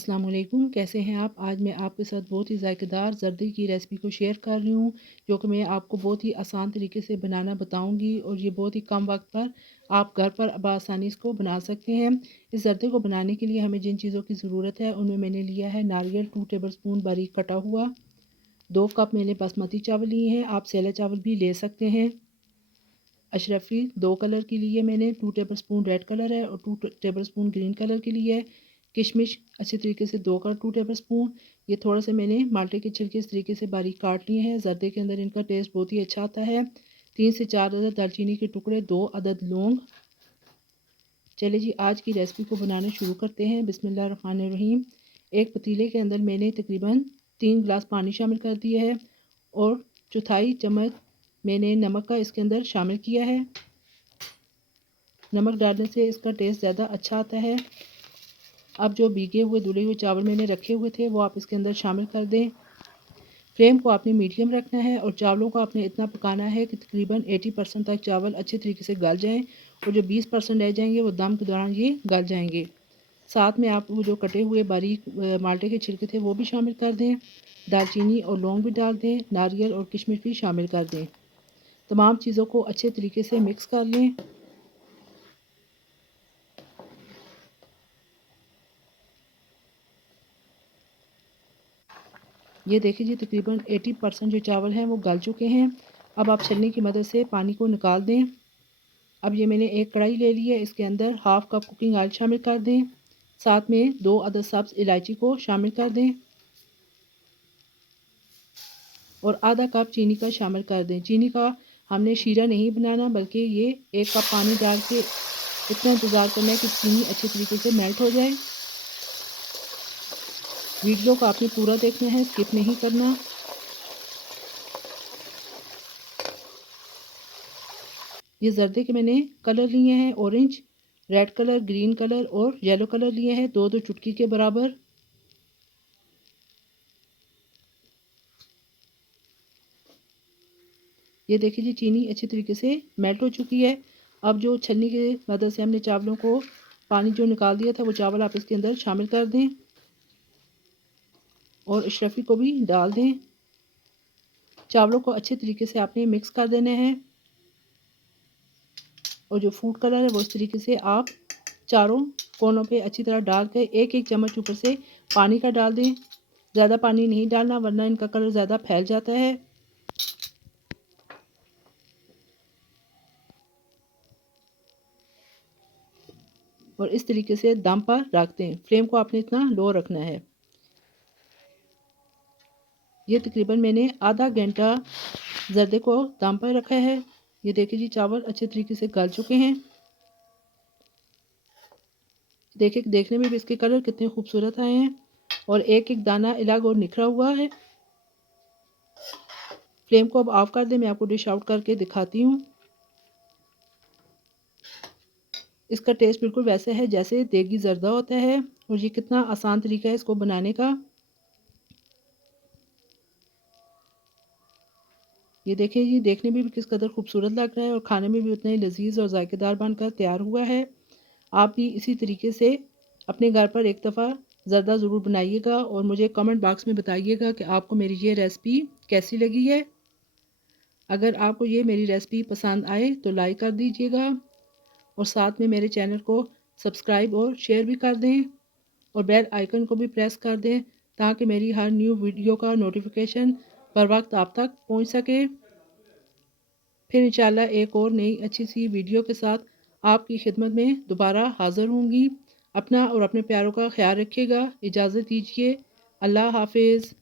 अस्सलाम वालेकुम, कैसे हैं आप। आज मैं आपके साथ बहुत ही ज़ायकेदार ज़र्दी की रेसिपी को शेयर कर रही हूँ, जो कि मैं आपको बहुत ही आसान तरीके से बनाना बताऊँगी और ये बहुत ही कम वक्त पर आप घर पर बआसानी इसको बना सकते हैं। इस ज़र्दे को बनाने के लिए हमें जिन चीज़ों की ज़रूरत है उनमें मैंने लिया है नारियल 2 टेबलस्पून बारीक कटा हुआ, 2 कप मैंने बासमती चावल लिए हैं, आप सेला चावल भी ले सकते हैं। अशरफी 2 कलर की लिए मैंने, 2 टेबलस्पून रेड कलर है और 2 टेबलस्पून ग्रीन कलर की लिए है। किशमिश अच्छे तरीके से 2 टेबलस्पून। ये थोड़ा सा मैंने माल्टे के छिलके इस तरीके से बारीक काट लिए हैं। ज़र्दे के अंदर इनका टेस्ट बहुत ही अच्छा आता है। 3 से 4 अदद दालचीनी के टुकड़े, 2 अदद लौंग। चलिए जी, आज की रेसिपी को बनाना शुरू करते हैं। बिस्मिल्लाहिर्रहमानिर्रहीम। एक पतीले के अंदर मैंने तकरीबन 3 गिलास पानी शामिल कर दिया है और चौथाई चम्मच मैंने नमक का इसके अंदर शामिल किया है। नमक डालने से इसका टेस्ट ज़्यादा अच्छा आता है। अब जो भीगे हुए धुले हुए चावल मैंने रखे हुए थे वो आप इसके अंदर शामिल कर दें। फ्लेम को आपने मीडियम रखना है और चावलों को आपने इतना पकाना है कि तकरीबन 80% तक चावल अच्छे तरीके से गल जाएं और जो 20% रह जाएंगे वो दम के दौरान ये गल जाएंगे। साथ में आप वो जो कटे हुए बारीक माल्टे के छिलके थे वो भी शामिल कर दें। दालचीनी और लौंग भी डाल दें, नारियल और किशमिश भी शामिल कर दें। तमाम चीज़ों को अच्छे तरीके से मिक्स कर लें। ये देखिए जी, तकरीबन 80% जो चावल हैं वो गल चुके हैं। अब आप छलनी की मदद से पानी को निकाल दें। अब ये मैंने एक कढ़ाई ले ली है, इसके अंदर हाफ़ कप कुकिंग ऑयल शामिल कर दें। साथ में 2 अदद सब्ज़ इलायची को शामिल कर दें और आधा कप चीनी का शामिल कर दें। चीनी का हमने शीरा नहीं बनाना, बल्कि ये 1 कप पानी डाल के इतना इंतज़ार करना है कि चीनी अच्छी तरीके से मेल्ट हो जाए। वीडियो को आपने पूरा देखना है, स्किप नहीं करना। ये ज़र्दे के मैंने कलर लिए हैं orange, red colour, green colour और येलो कलर लिए हैं, 2-2 चुटकी के बराबर। ये देखिए जी, चीनी अच्छी तरीके से मेल्ट हो चुकी है। अब जो छलनी की मदद से हमने चावलों को पानी जो निकाल दिया था वो चावल आप इसके अंदर शामिल कर दें और अशरफी को भी डाल दें। चावलों को अच्छे तरीके से आपने मिक्स कर देना है और जो फूड कलर है वो इस तरीके से आप चारों कोनों पे अच्छी तरह डाल कर 1-1 चम्मच ऊपर से पानी का डाल दें। ज़्यादा पानी नहीं डालना वरना इनका कलर ज़्यादा फैल जाता है। और इस तरीके से दम पर रख दें। फ्लेम को आपने इतना लो रखना है। ये तकरीबन मैंने आधा घंटा ज़र्दे को दम पर रखा है। ये देखिए जी, चावल अच्छे तरीके से गल चुके हैं। देखिए, देखने में भी इसके कलर कितने खूबसूरत आए हैं और एक एक दाना अलग और निखरा हुआ है। फ्लेम को अब ऑफ कर दें। मैं आपको डिश आउट करके दिखाती हूँ। इसका टेस्ट बिल्कुल वैसे है जैसे देगी ज़र्दा होता है और ये कितना आसान तरीका है इसको बनाने का। ये देखिए जी, देखने में भी किस कदर खूबसूरत लग रहा है और खाने में भी उतना ही लजीज और जायकेदार बनकर तैयार हुआ है। आप भी इसी तरीके से अपने घर पर एक दफ़ा ज़र्दा ज़रूर बनाइएगा और मुझे कमेंट बॉक्स में बताइएगा कि आपको मेरी ये रेसिपी कैसी लगी है। अगर आपको ये मेरी रेसिपी पसंद आए तो लाइक कर दीजिएगा और साथ में मेरे चैनल को सब्सक्राइब और शेयर भी कर दें और बेल आइकन को भी प्रेस कर दें ताकि मेरी हर न्यू वीडियो का नोटिफिकेशन बर वक्त आप तक पहुंच सके। फिर इंशाल्लाह एक और नई अच्छी सी वीडियो के साथ आपकी खिदमत में दोबारा हाज़िर होंगी। अपना और अपने प्यारों का ख्याल रखिएगा। इजाज़त दीजिए। अल्लाह हाफिज़।